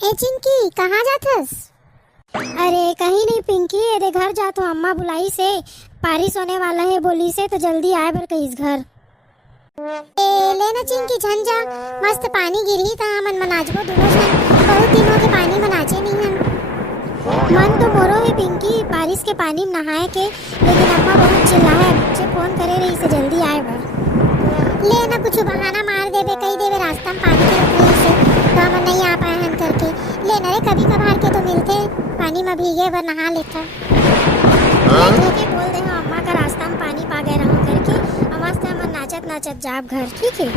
ए चिंकी, कहाँ जाथस? अरे कहीं नहीं पिंकी, अरे घर जा तो अम्मा बुलाई से बारिश होने वाला है बोली से, तो जल्दी आए बर कहीं घर। ए लेना चिंकी झन जा, मस्त पानी गिरी ता मन मनाजबो दोनों जन। बहुत दिनों के पानी में नाचे नहीं हन। मन तो मोरो है पिंकी बारिश के पानी में नहाए के, लेकिन अम्मा बहुत चिल्लाए बच्चे फोन करे रही से जल्दी आए बर। लेना कुछ बहाना मार देबे, कही देबे रास्ता में पानी की रुक रही से तो हम नहीं आ पाए हन करके। लेना रे कभी कभार के तो मिलते पानी में भीगे बर नहा लेता। ठीक है बोल दे हम अम्मा का रास्ता में पानी पा गए रहूं करके, और मस्त हम नाचत नाचत जाब घर। ठीक है।